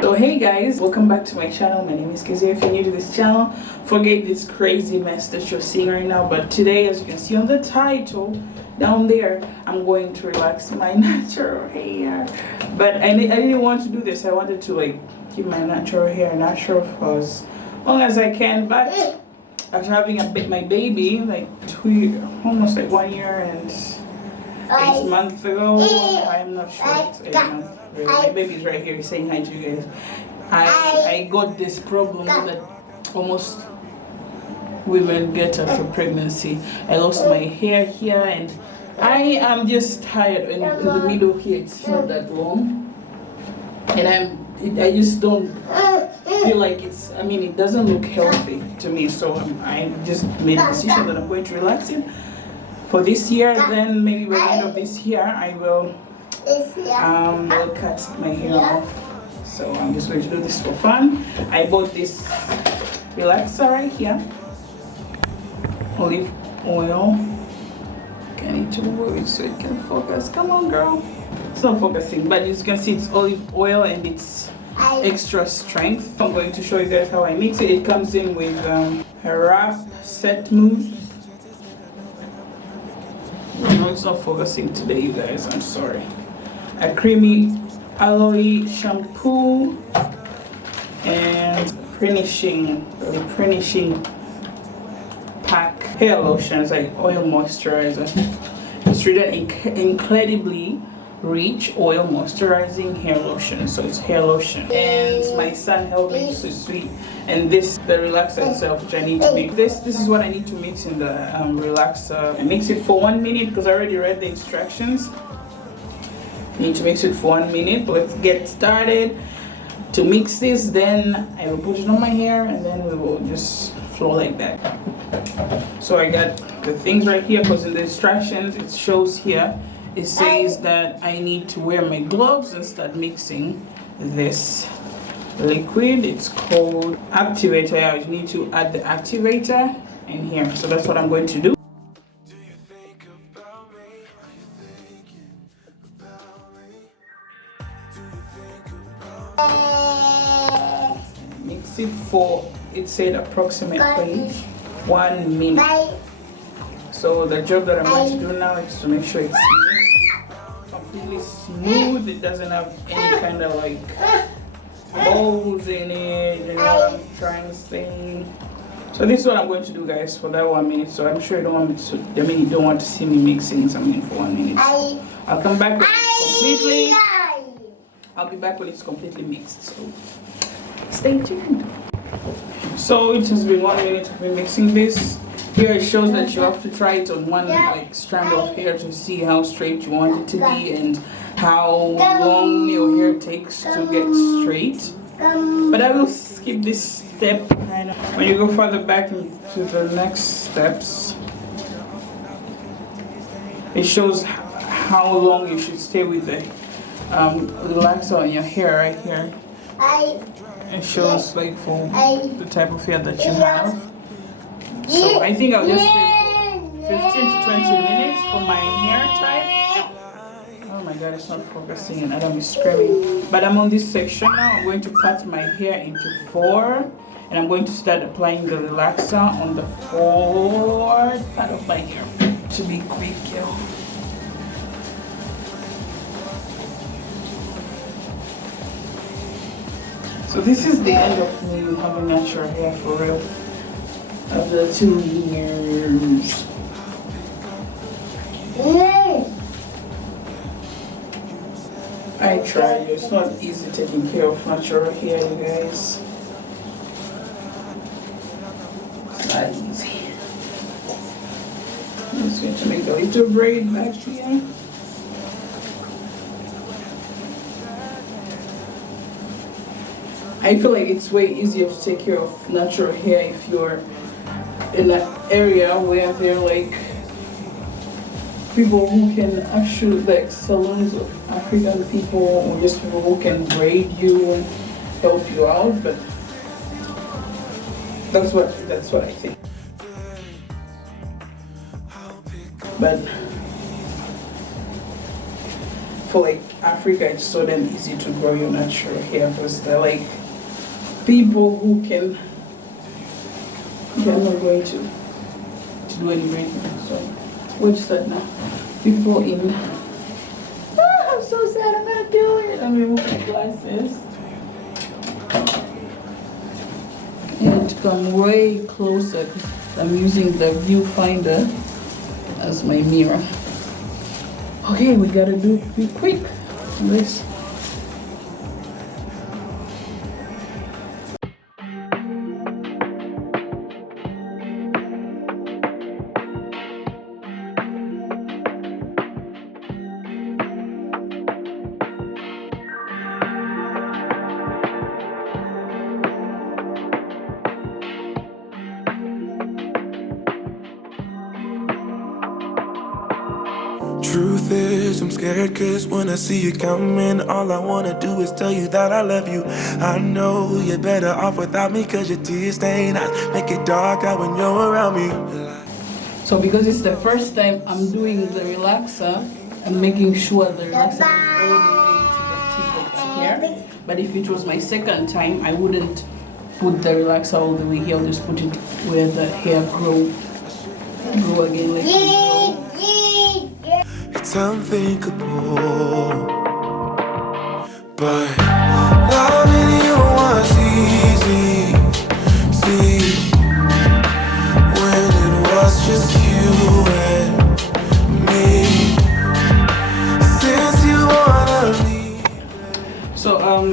So hey guys, welcome back to my channel. My name is Kizzy. If you're new to this channel, forget this crazy mess that you're seeing right now. But today, as you can see on the title down there, I'm going to relax my natural hair. But I didn't want to do this. I wanted to like keep my natural hair natural for as long as I can. But after having my baby like almost like 1 year and 8 months ago, I'm not sure it's 8 months. Really. My baby's right here saying hi to you guys. I got this problem that almost women get after pregnancy. I lost my hair here and I am just tired. In the middle here it's not that long, and I just don't feel like it doesn't look healthy to me. So I just made a decision that I'm going to relax it for this year. Then maybe by the end of this year I will cut my hair off. So I'm just going to do this for fun. I bought this relaxer right here, olive oil. I need to move it so it can focus. Come on, girl. It's not focusing, but as you can see, it's olive oil and it's extra strength. I'm going to show you guys how I mix it. It comes in with a rough set mousse. No, it's not focusing today, you guys. I'm sorry. A creamy aloe shampoo and replenishing pack hair lotions, like oil moisturizer. It's really incredibly rich oil moisturizing hair lotion. So it's hair lotion, and my son helped me so sweet. And the relaxer itself, which I need to mix. This is what I need to mix in the relaxer. I mix it for 1 minute because I already read the instructions. I need to mix it for 1 minute. Let's get started. To mix this, then I will put it on my hair and then we will just flow like that. So I got the things right here because in the instructions it shows here, it says that I need to wear my gloves and start mixing this liquid. It's called activator. I need to add the activator in here. So that's what I'm going to do. Mix it for, it said approximately 1 minute. So the job that I'm going to do now is to make sure it's completely smooth. It doesn't have any kind of like holes in it, you know what I'm trying to say. So this is what I'm going to do, guys, for that 1 minute. So I'm sure you don't want me to, you don't want to see me mixing something for 1 minute. So I'll come back when it's completely, I'll be back when it's completely mixed. So stay tuned. So it has been 1 minute of me mixing this. Here it shows that you have to try it on one like strand of hair to see how straight you want it to be and how long your hair takes to get straight. But I will skip this step kind of. When you go further back into the next steps, it shows how long you should stay with the relaxer on your hair right here. It shows like for the type of hair that you have. So I think I'll just leave 15 to 20 minutes for my hair type. Oh my god, it's not focusing and Adam is screaming. But I'm on this section now. I'm going to cut my hair into 4 and I'm going to start applying the relaxer on the 4th part of my hair. To be quick, yo. So this is the end of me having natural hair for real. After 2 years. I tried. It's not easy taking care of natural hair, you guys. It's not easy. I'm just going to make a little braid back here. I feel like it's way easier to take care of natural hair if you're in an area where there are like people who can actually, like salons of African people or just people who can braid you and help you out. But that's what I think. But for like Africa it's so damn easy to grow your natural hair because they're like people who can. Okay, I'm not going to do any braiding. So what's that now? People in. I'm so sad. I'm gonna do it. I'm gonna remove my glasses and come way closer because I'm using the viewfinder as my mirror. Okay, we gotta be quick on this. Truth is, I'm scared cause when I see you coming, all I wanna do is tell you that I love you. I know you're better off without me cause your tears stain eyes make it dark out when you're around me. So because it's the first time I'm doing the relaxer, I'm making sure the relaxer goes all the way to the tip of my hair. But if it was my second time, I wouldn't put the relaxer all the way here. I'll just put it where the hair grow again like they grow. It's unthinkable, but loving you was easy. See, when it was just you and me. Since you wanna leave. So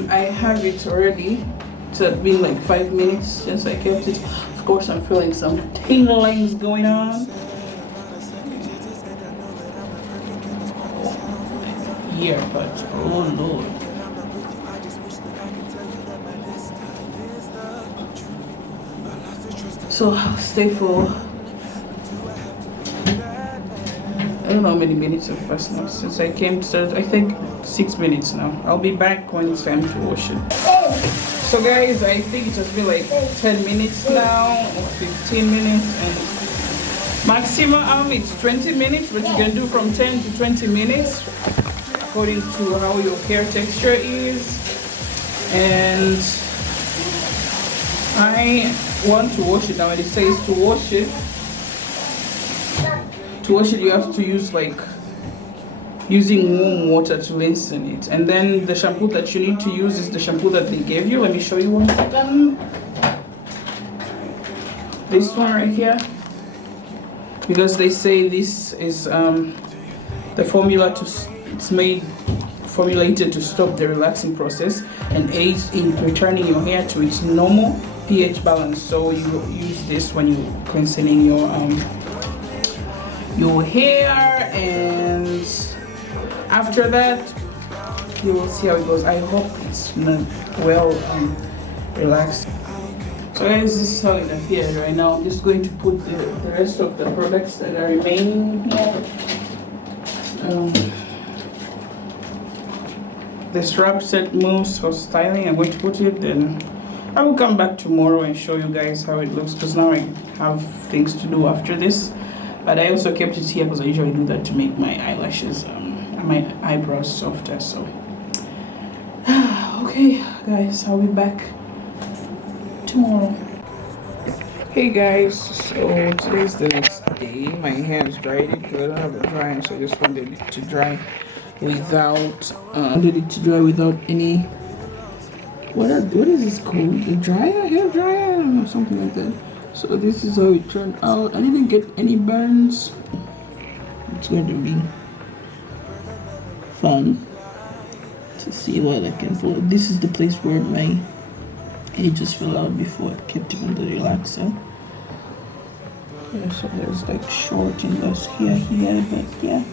I have it already. It's been like 5 minutes since I kept it. Of course, I'm feeling some tinglings going on. Here, but oh Lord. So I'll stay for I don't know how many minutes of first now since I came to I think 6 minutes now. I'll be back when it's time to wash it. So guys, I think it has been like 10 minutes now or 15 minutes and maximum it's 20 minutes, but you can do from 10 to 20 minutes according to how your hair texture is. And I want to wash it now, and it says to wash it you have to use like using warm water to loosen it, and then the shampoo that you need to use is the shampoo that they gave you. Let me show you one second. This one right here, because they say this is the formula it's formulated to stop the relaxing process and aids in returning your hair to its normal pH balance. So you use this when you're cleansing your hair, and after that you will see how it goes. I hope it's not well relaxed. So guys, this is how it appears right now. I'm just going to put the rest of the products that are remaining here. This wrap set mousse for styling, I'm going to put it, then I will come back tomorrow and show you guys how it looks, because now I have things to do after this. But I also kept it here because I usually do that to make my eyelashes and my eyebrows softer. So okay guys, I'll be back tomorrow. Hey guys, so today's the next day. My hair is dried because I don't have a dryer, so I just wanted it to dry without any what is this called? A dryer? Hair dryer? I don't know, something like that. So this is how it turned out. I didn't get any burns. It's going to be fun to see what I can pull. This is the place where my hair just fell out before I kept it on the relaxer. Yeah, so there's like short and less here, but yeah.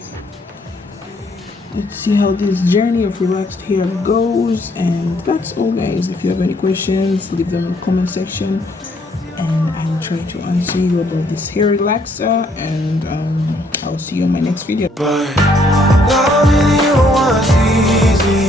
Let's see how this journey of relaxed hair goes. And that's all guys. If you have any questions, leave them in the comment section and I will try to answer you about this hair relaxer, and I'll see you on my next video. But loving you was easy.